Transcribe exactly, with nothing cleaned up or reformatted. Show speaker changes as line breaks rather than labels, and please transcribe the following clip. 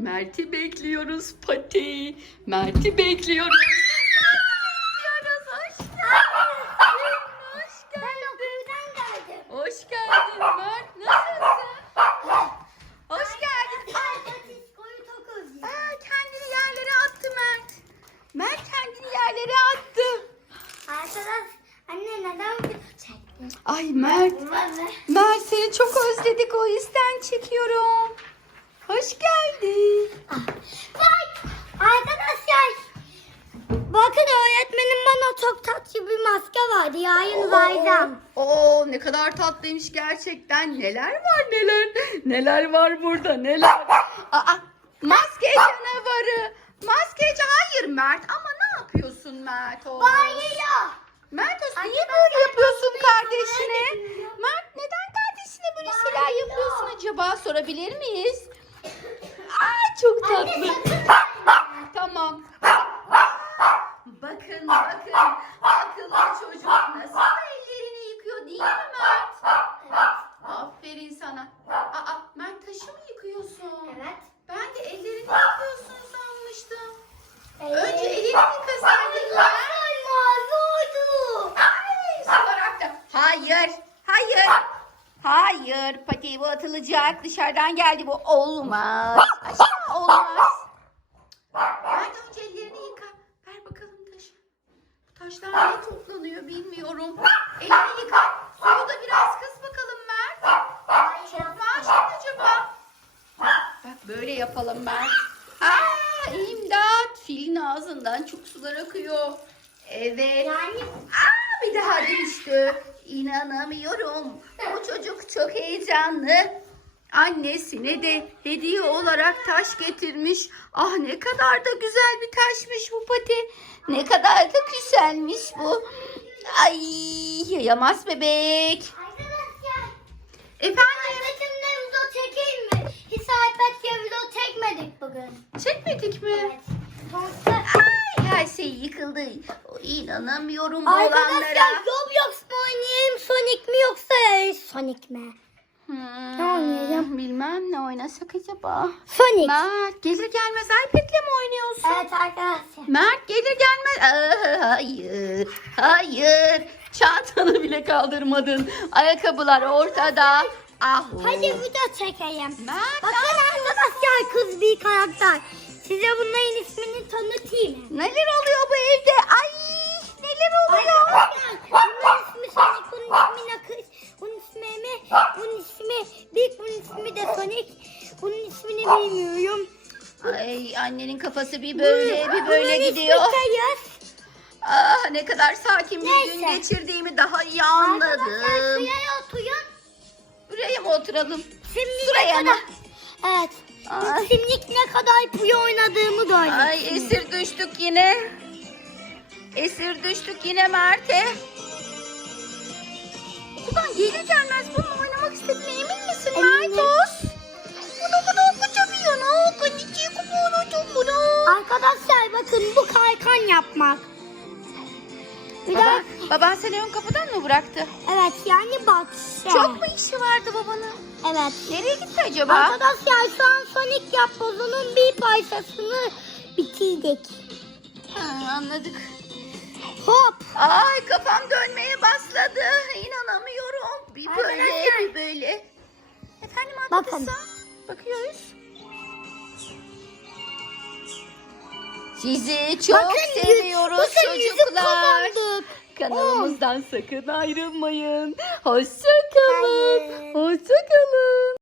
Mert'i bekliyoruz Pati. Mert'i bekliyoruz. Hoş geldin Mert. Nasılsın? Hoş geldin. Aa, kendini yerlere attı Mert. Mert kendini yerlere attı.
Arkadaş, anne neden video çektin?
Ay Mert. Mert seni çok özledik, o yüzden çekiyorum. Hoş geldin.
Bak arkadaşlar. Bakın öğretmenim bana çok tatlı bir maske vardı. Yarın vereceğim.
Oo, ne kadar tatlıymış gerçekten. Neler var neler. Neler var burada neler. Aa, maske canavarı. Maskeci hayır Mert, ama ne yapıyorsun Mert? Oğuz?
Bayılıyor.
Mert Oğuz, niye böyle yapıyorsun kardeşine? Mert neden kardeşine böyle şeyler yapıyorsun acaba, sorabilir miyiz? Aa, çok tatlı. Tamam. Bakın bakın, akıllı çocuk nasıl da ellerini yıkıyor değil mi Mert? Aferin sana. Aa, Mert taşı mı yıkıyorsun?
Evet.
Ben de ellerini yıkıyorsun sanmıştım. Önce elini yıkasaydın Mert.
oldu.
Ay, sular aktı. Hayır, hayır. Hayır, Pati bu atılacak. Dışarıdan geldi bu. Olmaz. Aşağı olmaz. Mert önce ellerini yıka. Ver bakalım taşı. Bu taşlar ne toplanıyor bilmiyorum. Elini yıka. Suyu da biraz kıs bakalım Mert. Çok mu açtın acaba? Bak böyle yapalım Mert. Aa, imdat. Filin ağzından çok sular akıyor. Evet.
Yani
Aa, bir daha düştü. İnanamıyorum. Bu çocuk çok heyecanlı. Annesine de hediye olarak taş getirmiş. Ah, ne kadar da güzel bir taşmış bu Pati. Ne kadar da güzelmiş bu. Ay, yayamaz bebek.
arkadaşlar.
Efendim,
Şimdi video çekeyim mi? Hiç iPad'le video çekmedik bugün.
çekmedik mi?
Evet. Sonuçta
Ay, her şey yıkıldı. İnanamıyorum bu
arkadaşlar
olanlara.
Roblox mu oynayayım, Sonic mi yoksa Sonic mi?
Hmm,
Ne oynayalım?
Bilmem, ne oynasak acaba?
Sonic.
Mert gelir gelmez iPad'le mi oynuyorsun?
Evet arkadaşlar.
Mert gelir gelmez. Aa, hayır. Hayır. Çantanı bile kaldırmadın. Ayakkabılar ortada. Ah.
Hadi video çekeyim.
Mert,
Bakın arkadaşlar, kız bir karakter. Size bunların ismini tanıtayım.
neler oluyor bu evde? Ay, neler oluyor?
Arkadaşlar bunun ismi Sonic, bunun ismi Nakış, bunun ismi Eme, bunun ismi Big, bunun ismi de Sonic. Bunun ismini bilmiyorum.
Ay, annenin kafası bir böyle
Bunun-
bir böyle
bunun
gidiyor.
ismi Kayıs.
Ah, ne kadar sakin bir gün
Neyse.
geçirdiğimi daha iyi
Arkadaşlar
anladım.
şuraya oturun.
Buraya mı oturalım?
Şimdi
Şuraya
ne
mı?
kadar... Evet.
Ay.
Şimdi ne kadar puyo oynadığımı gördüm.
Ay, esir düştük yine. Esir düştük yine Mert'e. Okuldan gelir gelmez bununla oynamak istediğine emin misin
Eminim.
Mertos? Bunu bunu okuyamıyor. Ne okuyacak bunu bunu?
Arkadaşlar bakın, bu kaykan yapmak. Bir
Baba,
de
baban seni ön kapıdan mı bıraktı?
evet, yani bak.
Çok mu işi vardı babanın?
Evet.
Nereye gitti acaba?
Arkadaşlar şu an Sonic yapbozunun bir parçasını bitirdik.
Ha, anladık.
Hop.
Ay, kafam dönmeye başladı. İnanamıyorum. Bir böyle
Arkadaşlar.
bir böyle. Efendim
Bakın.
arkadaşlar. Bakıyoruz. Sizi çok
Bakın, yüz-
seviyoruz
bakın, yüzük
çocuklar.
kazandık.
Kanalımızdan sakın ayrılmayın. Hoşça kalın.
Hayır.
Hoşça kalın.